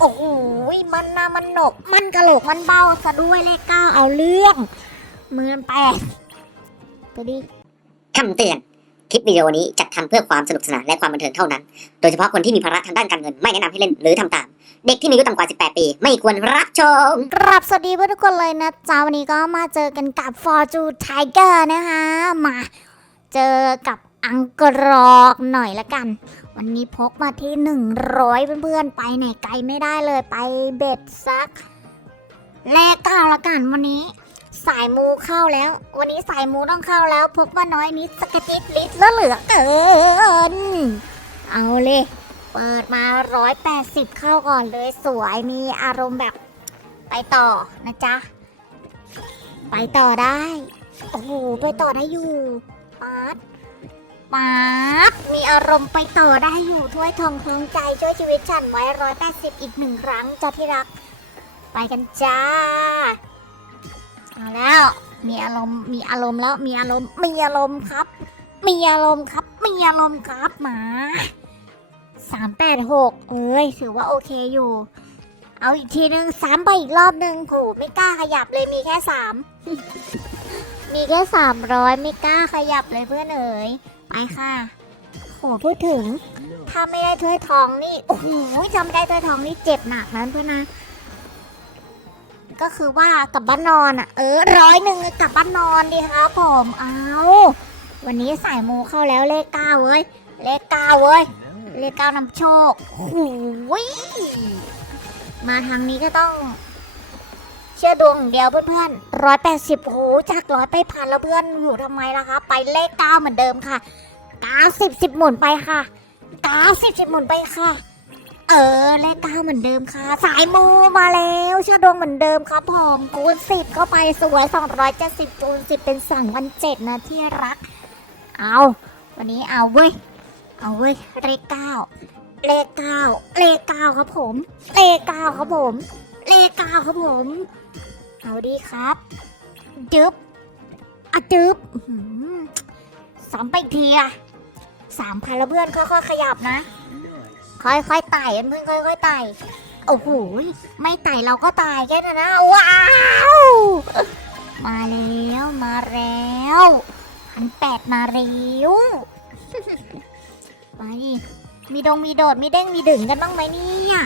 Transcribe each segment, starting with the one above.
โอ้โหมันนะมันหนก มันกระโหลกมันเบาซะด้วยเลขเก้าเอาเรื่องเมือนแปดไปดิคำเตือน คลิปวิดีโอนี้จัดทำเพื่อความสนุกสนานและความบันเทิงเท่านั้น โดยเฉพาะคนที่มีภาระทางด้านการเงินไม่แนะนำให้เล่นหรือทำตาม เด็กที่มีอายุต่ำกว่า 18 ปี ไม่ควรรับชม กราบสวัสดีเพื่อนทุกคนเลยนะจ้าวันนี้ก็มาเจอกันกับ Fortune Tiger นะคะ มา เจอกับอังกรอกหน่อยละกัน วันนี้พกมาที่ 100 เพื่อนๆ ไปไหนไกลไม่ได้เลยไปเบ็ดซัก เลขเก้าละกันวันนี้ สายมูเข้าแล้ว วันนี้สายมูต้องเข้าแล้ว พกมาน้อยนิดสกติดลิตรแล้วเหลือเกิน เอาเลย เปิดมา 180 เข้าก่อนเลยสวยมีอารมณ์แบบไปต่อนะจ๊ะ ไปต่อได้ โอ้โห ไปต่อได้อยู่ปาดปาด มีอารมณ์ไปต่อได้อยู่ถ้วยทองคล้องใจช่วยชีวิตฉันไว้180อีกหนึ่งครั้งจ้าที่รัก ไปกันจ้าเอาแล้ว มีอารมณ์ มีอารมณ์แล้ว มีอารมณ์ มีอารมณ์ครับ มีอารมณ์ครับ มีอารมณ์ครับหมาสามแปดหกเอ้ยถือว่าโอเคอยู่ เอาอีกทีนึงซ้ำไปอีกรอบนึงโหไม่กล้าขยับเลยมีแค่สามมีแค่สามร้อยไม่กล้าขยับเลยเพื่อนเอ๋ยไปค่ะ โหพูดถึง ถ้าไม่ได้ถ้วยทองนี่ โอ้โหจำไม่ได้ถ้วยทองนี่เจ็บหนักนั้นเพื่อนนะ ก็คือว่ากลับบ้านนอนอะ เออร้อยหนึ่งกลับบ้านนอนดีครับผมเอาวันนี้สายมูเข้าแล้วเลขเก้าเว้ย เลขเก้าเว้ย เลขเก้านำโชคหูยมาทางนี้ก็ต้อง เชื่อดวงเดียวเพื่อนๆร้อยแปดสิบโหจากร้อยไปพันแล้วเพื่อนอยู่ทำไมล่ะคะ ไปเลขเก้าเหมือนเดิมค่ะ ก้าสิบสิบหมุนไปค่ะเก้าสิบสิบหมุนไปค่ะ เออเลขเก้าเหมือนเดิมค่ะ สายมูมาแล้วเชื่อดวงเหมือนเดิมครับผมคูณสิบเข้าไปสวยสองร้อยเจ็ดสิบคูณสิบเป็นสองพันเจ็ดนะที่รัก เอาวันนี้เอาเว้ยเอาเว้ยเลขเก้าเลขเก้าเลขเก้าครับผม เลขเก้าครับผม เลขเก้าครับผม เอาดีครับจึ๊บอะจึ๊บสามไปอีกทีอะ สามพันแล้วเพื่อนค่อยๆขยับนะ ค่อยๆไต่เพื่อนค่อยๆไต่โอ้โหไม่ไต่เราก็ตายแค่นั้นนะว้าวมาแล้วมาแล้วพันแปดมาเร็วไปดิมีดงมีโดดมีเด้งมีดึงกันบ้างไหมเนี่ย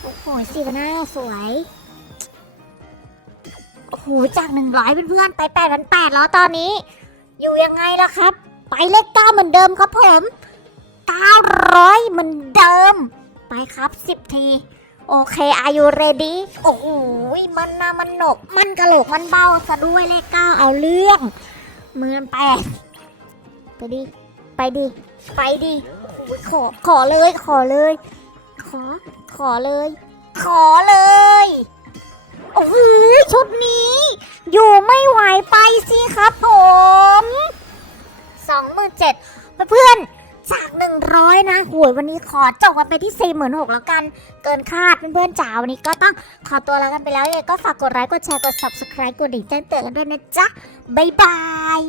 โอ้โหสีหน้าสวยโอ้โหจากหนึ่งร้อยเพื่อนๆไปแปดพันแปดแล้วตอนนี้ อยู่ยังไงล่ะครับ ไปเลขเก้าเหมือนเดิมครับผมเก้าร้อยเหมือนเดิม ไปครับสิบที โอเคอายุเรดี้โอ้โหมันนะมันหนก มันกระโหลกมันเบาซะด้วยเลขเก้าเอาเรื่องเมือนแปดไปดิไปดิไปดิขอขอเลยขอเลย ขอ ขอเลย ขอเลย 7เพื่อนจาก 100 นะหวยวันนี้ขอจบกันไปที่ 4 6 0 0 0แล้วกัน เกินคาดเพื่อนๆจ๋าวันนี้ก็ต้องขอตัวแล้วกันไปแล้วเองงก็ฝากกดไลค์ กดแชร์ กด subscribe กดดิ่งแจ้งเตือนกันด้วยนะจ๊ะ บ๊ายบาย